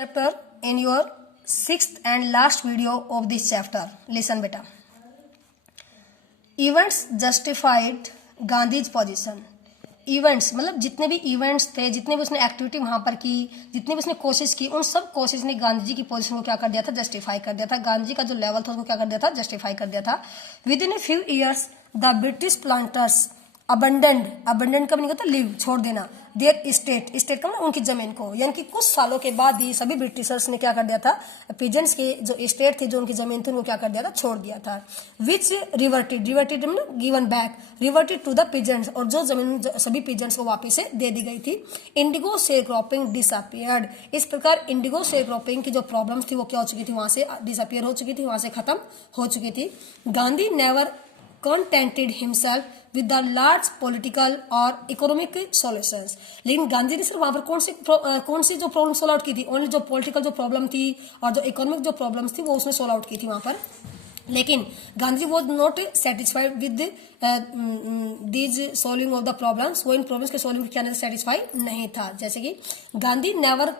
chapter in your sixth and last video of this chapter. Listen beta. Events justified Gandhi's position. Events मतलब जितने भी events थे, जितने भी उसने एक्टिविटी वहां पर की, जितनी भी उसने कोशिश की, उन सब कोशिश ने गांधी जी की पोजीशन को क्या कर दिया था, जस्टिफाई कर दिया था. गांधी जी का जो लेवल था उसको क्या कर दिया था, जस्टिफाई कर दिया था. With in a few years the British planters abundant का नहीं होता लीव, छोड़ देना, देयर स्टेट का मतलब उनकी जमीन को, यानी कि कुछ सालों के बाद ही सभी ब्रिटिशर्स ने क्या कर दिया था, पिजेंट्स की जो स्टेट थी, जो उनकी जमीन थी, उनको क्या कर दिया था, छोड़ दिया था. विच रिवर्टेड मतलब given back, reverted to the peasants, और जो जमीन सभी पिजेंट्स को वापिस से दे दी गई थी. Indigo share cropping disappeared. इस प्रकार इंडिगो शेयर क्रॉपिंग की जो प्रॉब्लम्स थी वो क्या हो चुकी थी, वहां से डिसअपियर हो चुकी थी, वहां से खत्म हो चुकी थी. Gandhi never contented himself with the large political और economic solutions. लेकिन गांधी ने सिर्फ वहां पर कौन सी जो प्रॉब्लम सोल्व आउट की थी, ओनली जो पॉलिटिकल जो प्रॉब्लम थी और जो इकोनॉमिक जो प्रॉब्लम्स थी वो उसने सोल्व आउट की थी वहां पर. लेकिन Gandhi was not satisfied with these solving of the problems. वो इन प्रॉब्लम्स के सॉल्विंग के अंदर सेटिस्फाइड नहीं था. जैसे कि गांधी नेवर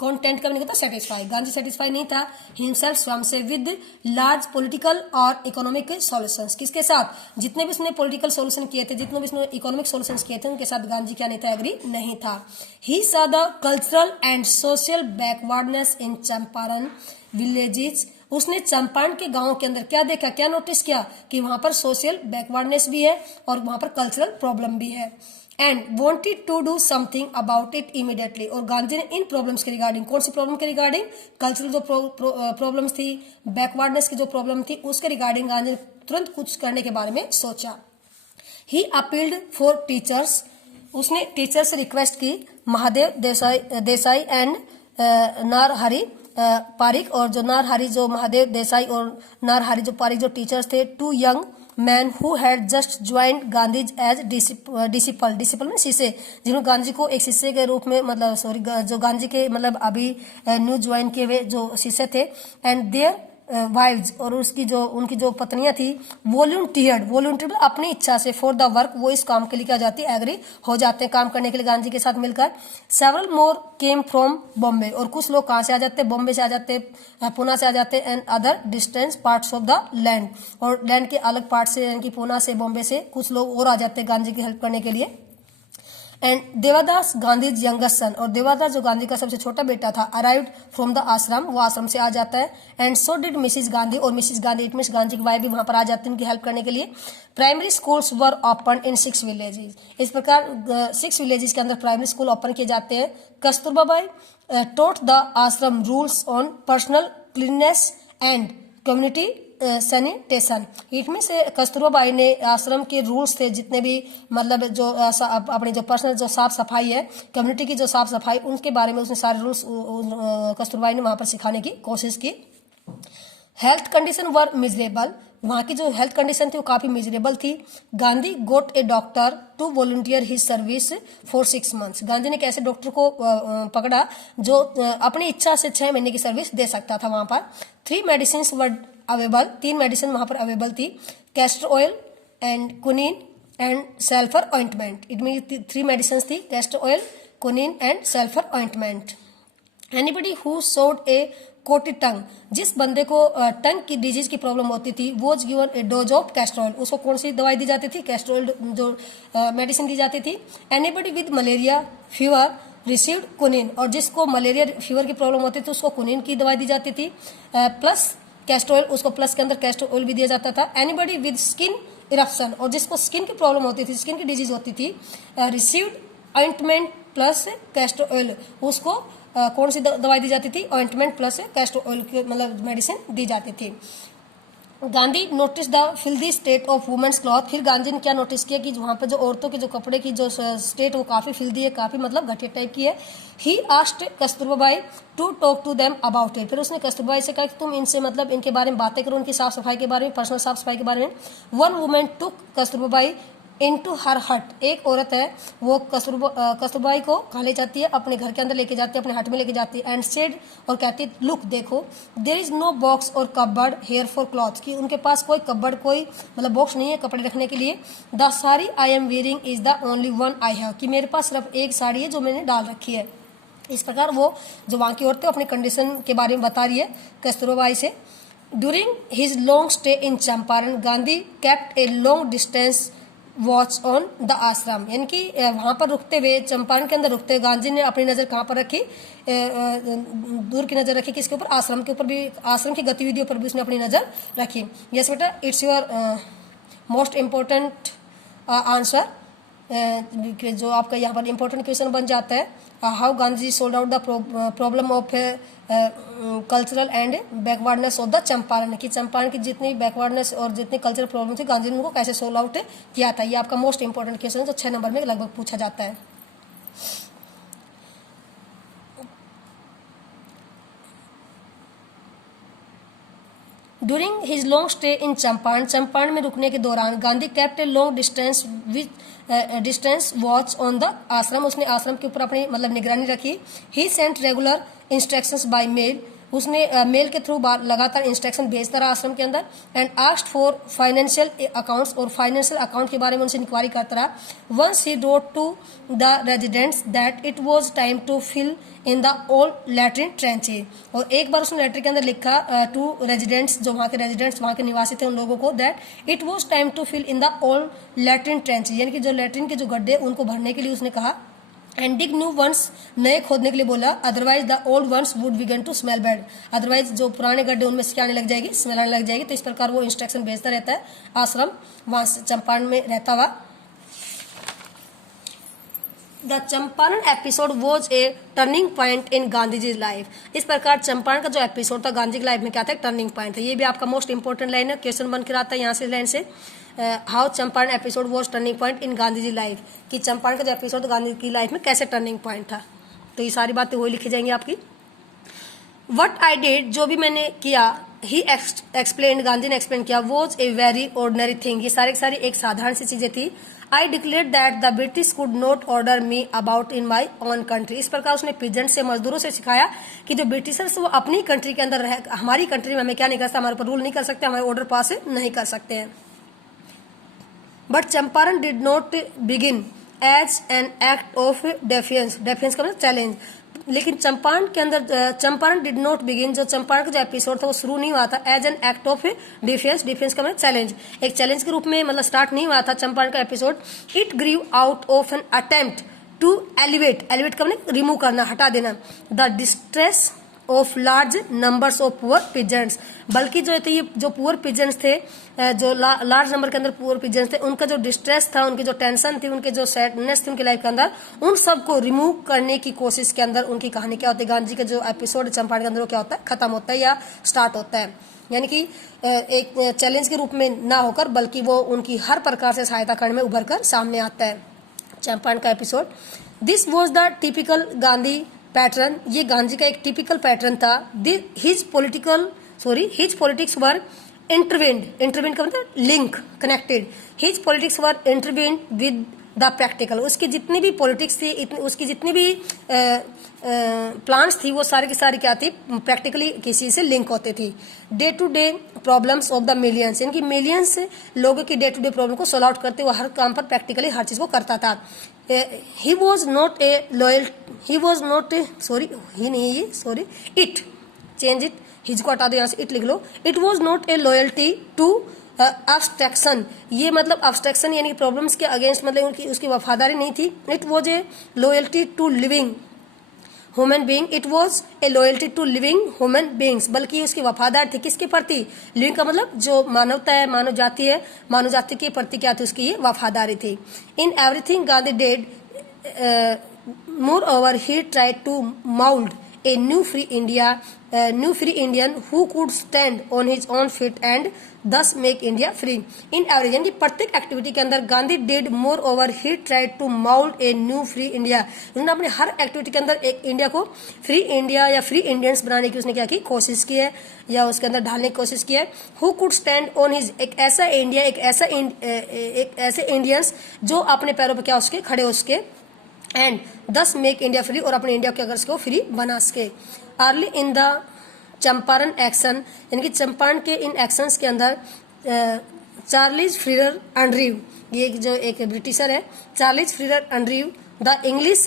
कंटेंट का नहीं होता सेटिस्फाई. गांधी सेटिस्फाई नहीं था हिमसेल्फ स्वयं से विद लार्ज पॉलिटिकल और इकोनॉमिक सॉल्यूशंस. किसके साथ, जितने भी उसने पॉलिटिकल सॉल्यूशन किए थे, जितने भी उसने इकोनॉमिक सॉल्यूशंस किए थे, उनके साथ गांधी क्या नहीं था, एग्री नहीं था. He saw the cultural and social backwardness in Champaran villages. उसने चंपारण के गांवों के अंदर क्या देखा, क्या नोटिस किया कि वहां पर सोशल बैकवर्डनेस भी है और वहां पर कल्चरल प्रॉब्लम भी है. And wanted to do something about it immediately. और गांधी ने इन प्रॉब्लम्स के रिगार्डिंग, कौन सी प्रॉब्लम के रिगार्डिंग, कल्चरल जो प्रॉब्लम्स थी, बैकवर्डनेस की जो प्रॉब्लम थी, उसके रिगार्डिंग गांधी ने तुरंत कुछ करने के बारे में सोचा. ही अपील्ड फॉर टीचर्स. उसने टीचर से रिक्वेस्ट की. महादेव देसाई एंड नारहरी पारिक, और जो नारहरी जो महादेव देसाई और नारहरी जो पारिक जो टीचर्स थे, two young man who had just joined Gandhi as disciple में शिष्य, जिन्होंने गांधी को एक शिष्य के रूप में मतलब जो गांधी के मतलब अभी न्यू ज्वाइन किए हुए जो शिष्य थे. एंड देयर वाइव्स, और उनकी जो पत्नियां थी, वॉलंटियर अपनी इच्छा से फॉर द वर्क, वो इस काम के लिए क्या जाती है, एग्री हो जाते हैं काम करने के लिए गांधी के साथ मिलकर. Several more came from Bombay. और कुछ लोग कहाँ से आ जाते हैं, बॉम्बे से आ जाते हैं, पुणे से आ जाते हैं. And other distance parts of the land, और लैंड के अलग पार्ट से, यानी कि पुणे से, बॉम्बे से कुछ लोग और आ जाते हैं गांधी की हेल्प करने के लिए. And Devadas Gandhi youngest son, और देवादास जो गांधी का सबसे छोटा बेटा था, अराइव्ड फ्रॉम द आश्रम, वो आश्रम से आ जाता है. And so did Mrs Gandhi, और Mrs Gandhi it means Gandhi की वाइफ भी वहां पर आ जाती है उनकी हेल्प करने के लिए. Primary schools were open in 6 villages. इस प्रकार 6 विलेजेस के अंदर प्राइमरी स्कूल ओपन किए जाते हैं. Kasturba Bai taught the ashram rules on personal cleanness and community sanitation. इसमें से कस्तूरबा बाई ने आश्रम के रूल्स थे, जितने भी मतलब जो अपनी जो पर्सनल जो साफ सफाई है, कम्युनिटी की जो साफ सफाई, उनके बारे में उसने सारे रूल्स कस्तूरबा बाई ने वहां पर सिखाने की कोशिश की. हेल्थ कंडीशन वर मिजरेबल. वहां की जो हेल्थ कंडीशन थी वो काफी मिजरेबल थी. Gandhi got a doctor to volunteer his service for 6 months. Gandhi ने एक ऐसे डॉक्टर को पकड़ा जो अपनी इच्छा से 6 महीने की सर्विस दे सकता था वहां पर. 3 मेडिसिन वर अवेलेबल. 3 मेडिसिन वहां पर अवेलेबल थी. Castor oil and quinine and sulphur ointment. It mean 3 medicine थी, castor oil, quinine and sulphur ointment. Anybody who showed a कोटी टंग. जिस बंदे को टंग की डिजीज की प्रॉब्लम होती थी, वो given a dose of castor oil. उसको कौन सी दवाई दी जाती थी, कैस्टर ऑयल जो मेडिसिन दी जाती थी. Anybody with malaria fever received quinine. और जिसको मलेरिया फीवर की प्रॉब्लम होती थी उसको कुनिन की दवाई दी जाती थी, प्लस कैस्टर ऑयल, उसको प्लस के अंदर कैस्टर ऑयल भी दिया जाता था. एनीबडी विद स्किन इरप्शन, और जिसको स्किन की प्रॉब्लम होती थी, स्किन की डिजीज होती थी, received ointment plus castor oil. उसको कौन सी दवाई दी जाती थी, ऑइंटमेंट प्लस कैस्टर ऑयल की मतलब मेडिसिन दी जाती थी. Gandhi notice the filthy state of women's cloth. फिर गांधी ने क्या नोटिस किया कि वहां पर जो औरतों के जो कपड़े की जो स्टेट वो काफी फिल्दी है, काफी मतलब घटिया टाइप की है. He asked Kasturba Bai to talk to them about it. फिर उसने कस्तूरबा बाई से कहा कि तुम इनसे मतलब इनके बारे में बातें करो, उनकी साफ सफाई के बारे में, पर्सनल साफ सफाई के बारे में. One women took Kasturba by into हर हट. एक औरत है वो कस्तूरबाई को कहाँ ले जाती है, अपने घर के अंदर लेके जाती है, अपने हट में लेके जाती है. एंड सेड, और कहती है, लुक देखो, देयर इज नो बॉक्स और कबर्ड हेयर फॉर क्लॉथ. कि उनके पास कोई कबर्ड, कोई मतलब बॉक्स नहीं है कपड़े रखने के लिए. The sari I am wearing is the only one I have. कि मेरे पास सिर्फ एक साड़ी है जो मैंने डाल रखी है. इस प्रकार वो जो वहाँ की औरतें अपनी कंडीशन के बारे में बता रही है कस्तूरबा बाई से। During his long stay in Champaran Gandhi kept a long distance watch on the आश्रम, यानी कि वहाँ पर रुकते हुए, चंपारण के अंदर रुकते हुए गांधी ने अपनी नज़र कहाँ पर रखी, दूर की नज़र रखी, किसके ऊपर, आश्रम के ऊपर भी, आश्रम की गतिविधियों पर भी उसने अपनी नज़र रखी। यस बेटा, it's your most important answer, जो आपका यहाँ पर इम्पोर्टेंट क्वेश्चन बन जाता है। How Gandhi sold out the problem of cultural and backwardness of the Champaran, कि चंपारण की जितनी बैकवर्डनेस और जितनी कल्चरल प्रॉब्लम थी गांधी ने उनको कैसे सोल्व आउट किया था। ये आपका मोस्ट इंपॉर्टेंट क्वेश्चन है, जो 6 नंबर में लगभग पूछा जाता है। During his long stay in Champaran, Champaran में रुकने के दौरान Gandhi kept a long distance watch on the ashram, उसने आश्रम के ऊपर अपनी मतलब निगरानी रखी। He sent regular instructions by mail, उसने मेल के थ्रू लगातार इंस्ट्रक्शन भेजता रहा आश्रम के अंदर। And asked for financial accounts, और फाइनेंशियल अकाउंट के बारे में उनसे इंक्वायरी करता रहा। Once he wrote to the residents that it was time to fill in the old latrine trenches, और एक बार उसने लेटर के अंदर लिखा टू रेजिडेंट्स, जो वहाँ के रेजिडेंट्स, वहाँ के निवासी थे, उन लोगों को, that it was time to fill in the old latrine trenches, यानी कि जो लैट्रिन के जो गड्ढे उनको भरने के लिए उसने कहा। एंड डिग न्यू वंस, नए खोदने के लिए बोला। Otherwise the old ones would begin to smell bad, otherwise जो पुराने गड्ढे उनमें से क्या आने लग जाएगी, स्मेल आने लग जाएगी। तो इस प्रकार वो इंस्ट्रक्शन भेजता रहता है आश्रम वहां से चंपारण में रहता हुआ। The Champaran episode was a turning point in Gandhi ji life, इस प्रकार चंपारण का जो एपिसोड था गांधी की लाइफ में क्या था, टर्निंग पॉइंट था। ये भी आपका मोस्ट इंपोर्टेंट लाइन है, क्वेश्चन बन कर आता है यहाँ से लाइन से। How Champaran episode was turning point in Gandhi ji life, कि चंपारण का जो एपिसोड गांधी की लाइफ में कैसे टर्निंग पॉइंट था। तो ये सारी बातें वही लिखी जाएंगी आपकी। वट आई डिड, जो भी मैंने किया, ही एक्सप्लेन, गांधी ने एक्सप्लेन किया, was a very ordinary thing, ये सारी की सारी एक साधारण सी चीजें थी। I declare that the British could not order me about in my own country, इस प्रकार उसने पीजेंट से, मजदूरों से सिखाया कि जो ब्रिटिशर्स वो अपनी कंट्री के अंदर रह, हमारी कंट्री में हमें क्या नहीं कर सकते, हमारे ऊपर रूल नहीं कर सकते, हमारे ऑर्डर पास नहीं कर सकते हैं। But Champaran did not begin as an act of defiance, defiance का मतलब चैलेंज, लेकिन चंपारण के अंदर, चंपारण डिड नॉट बिगिन, जो चंपारण का जो एपिसोड था वो शुरू नहीं हुआ था as an act of defence, defence का मतलब चैलेंज, एक चैलेंज के रूप में मतलब स्टार्ट नहीं हुआ था चंपारण का episode. It grew out of an attempt to elevate, elevate का मतलब रिमूव करना, हटा देना, the distress of large numbers of poor peasants, बल्कि जो थे ये जो पुअर पिजेंट्स थे, जो लार्ज नंबर के अंदर पुअर पिजेंट्स थे, उनका जो डिस्ट्रेस था, उनकी जो टेंशन थी, उनके जो सैडनेस थी उनकी लाइफ के अंदर, उन सबको रिमूव करने की कोशिश के अंदर उनकी कहानी क्या होती है, गांधी का जो एपिसोड चंपारण के अंदर वो क्या होता है, खत्म होता है या स्टार्ट होता है। यानी कि एक चैलेंज के रूप में ना होकर, बल्कि वो उनकी हर प्रकार से सहायता करने में उभर कर सामने आता है चंपारण का episode. This was the typical Gandhi pattern, ये गांधी का एक टिपिकल पैटर्न था। His politics were intertwined, intertwined का मतलब link, connected, his politics were intertwined with the practical, उसकी जितनी भी पॉलिटिक्स थी, उसकी जितनी भी प्लान्स थी, वो सारी की सारी क्या थी, प्रैक्टिकली किसी से लिंक होती थी। Day to day problems of the millions, यानी कि मिलियंस लोगों की डे टू डे प्रॉब्लम को सॉल्व आउट करते हुए हर काम पर प्रैक्टिकली हर चीज को करता था। He was not a loyal, it change it, his को हटा दो, यहाँ से इट लिख लो। It was not a loyalty to abstraction, ये मतलब अब्स्ट्रक्शन यानी प्रॉब्लम्स के अगेंस्ट, मतलब उसकी वफादारी नहीं थी। It was a loyalty to living human being, it was a loyalty to living human beings, बल्कि उसकी वफादार थी किसके प्रति, लिविंग का मतलब जो मानवता है, मानव जाति है, मानव जाति के प्रति क्या थी, उसकी ये वफादारी थी। In everything Gandhi did moreover he tried to mold a new free Indian who could stand on his own feet and thus make India free. In every, यानी प्रत्येक एक्टिविटी के अंदर Gandhi did moreover he tried to mold a new free India, उन्होंने अपने हर activity के अंदर एक India को फ्री इंडिया या फ्री इंडियंस बनाने की उसने क्या की, कोशिश की है, या उसके अंदर ढालने की कोशिश की है। Who could stand on his, एक ऐसा इंडिया, एक ऐसे इंडियंस जो अपने पैरों पर क्या उसके खड़े हो उसके, एंड 10 मेक इंडिया फ्री, और अपने इंडिया के अगर उसको फ्री बना सके। Early in the Champaran action, यानी कि चंपारण के इन एक्शंस के अंदर चार्ल्स फ्रीडर एंड्रयू, ये जो एक ब्रिटिशर है, Charles Freer Andrew, the English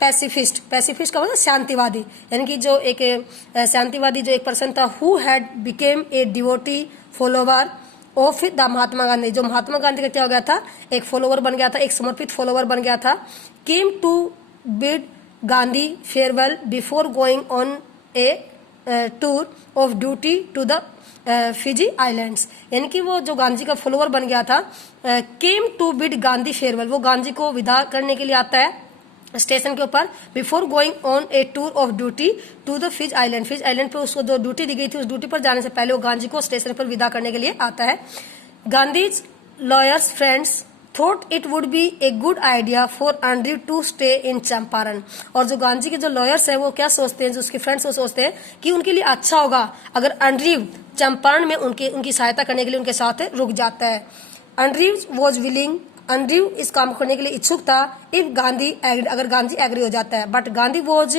pacifist, pacifist का मतलब शांतिवादी, यानी कि जो एक शांतिवादी जो एक पर्सन था, who had became a devotee follower of the Mahatma Gandhi, जो महात्मा गांधी का क्या हो गया था, एक फॉलोवर बन गया था, एक समर्पित फॉलोवर बन गया था। Came to bid Gandhi farewell before going on a tour of duty to the Fiji islands, यानी कि वो जो गांधी का फॉलोवर बन गया था, came to bid Gandhi farewell, वो गांधी को विदा करने के लिए आता है स्टेशन के ऊपर, before going on a tour of duty to the Fiji island, Fiji island पे उसको जो ड्यूटी दी गई थी, उस ड्यूटी पर जाने से पहले वो गांधी को स्टेशन पर विदा करने के लिए आता है। Gandhi's lawyers friends thought it would be a good idea for Andrew to stay in Champaran, और जो गांधी के जो लॉयर्स हैं वो क्या सोचते हैं, जो उसके फ्रेंड्स वो सोचते हैं कि उनके लिए अच्छा होगा अगर एंड्रयू चंपारण में उनकी सहायता करने के लिए उनके साथ रुक जाता है। एंड्रयू वॉज विलिंग, एंड्रयू इस काम करने के लिए इच्छुक था, इफ गांधी अगर गांधी एग्री हो जाता है, but Gandhi was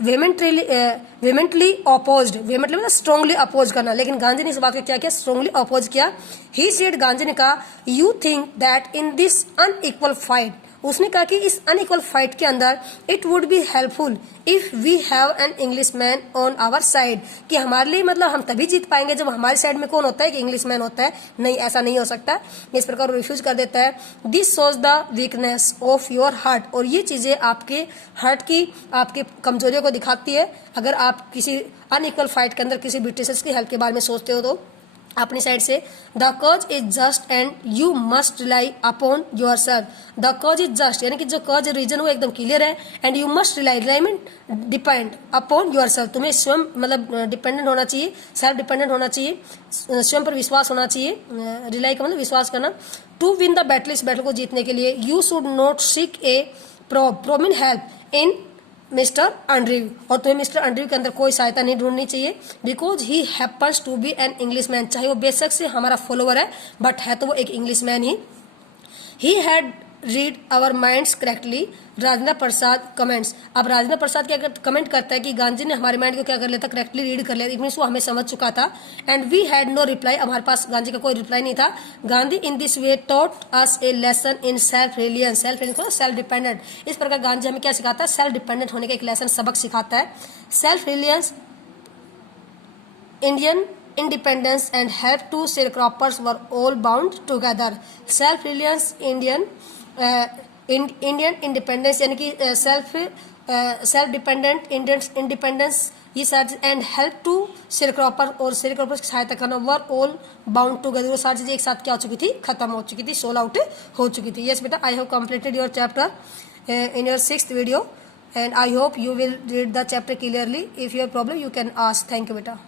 vehemently opposed, vehemently मतलब स्ट्रांगली अपोज करना, लेकिन गांधी ने इस बात को क्या किया, स्ट्रांगली अपोज किया। ही सेड, गांधी ने कहा, you think that in this unequal fight, उसने कहा कि इस अनइक्वल फाइट के अंदर it would be helpful if we have an English man on our side, कि हमारे लिए मतलब हम तभी जीत पाएंगे जब हमारे साइड में कौन होता है, कि इंग्लिश मैन होता है। नहीं, ऐसा नहीं हो सकता, इस प्रकार रिफ्यूज कर देता है। This shows the weakness of your heart, और ये चीजें आपके हार्ट की, आपके कमजोरियों को दिखाती है। अगर आप किसी अनइक्वल फाइट के अंदर किसी ब्रिटिशर्स की हेल्प के बारे में सोचते हो तो अपनी साइड से, the cause is just and you must rely upon your self, the cause is just, यानी कि जो कॉज रीजन वो एकदम क्लियर है, and you must rely, rely mean depend, upon your self, तुम्हें स्वयं मतलब डिपेंडेंट होना चाहिए, सेल्फ डिपेंडेंट होना चाहिए, स्वयं पर विश्वास होना चाहिए, रिलाई का मतलब विश्वास करना। टू विन द बैटल, इस बैटल को जीतने के लिए, you should not seek A pro mean help in mister Andrew, और तुम्हें मिस्टर एंड्रयू के अंदर कोई सहायता नहीं ढूंढनी चाहिए, because he happens to be an English man, चाहे वो बेशक से हमारा फॉलोवर है बट है तो वो एक इंग्लिश मैन ही। He had read our minds correctly, Rajendra Prasad comments, अब राजेंद्र प्रसाद क्या कमेंट करता है कि गांधी ने हमारे माइंड को क्या कर लेता, करेक्टली रीड कर लिया, इट मीन्स वो हमें समझ चुका था। And we had no reply, हमारे पास गांधी का कोई रिप्लाई नहीं था। Gandhi in this way taught us a lesson in self reliance, self reliance self dependent, इस प्रकार गांधी हमें क्या सिखाता है, सेल्फ डिपेंडेंट होने का एक लेसन, सबक सिखाता है। Self reliance, Indian independence and help to sharecroppers were all bound together. Self reliance, Indian independence यानी कि सेल्फ डिपेंडेंट, इंडियन इंडिपेंडेंस, ये सारी एंड हेल्प टू शेयरक्रॉपर, और शेयरक्रॉपर्स की सहायता करना, वर ऑल बाउंड टुगेदर, वो सारी चीजें एक साथ क्या हो चुकी थी, खत्म हो चुकी थी, सोल आउट हो चुकी थी। यस बेटा, I have completed your chapter in your 6th video and I hope you will read the chapter clearly. If you have problem you can ask. Thank you beta.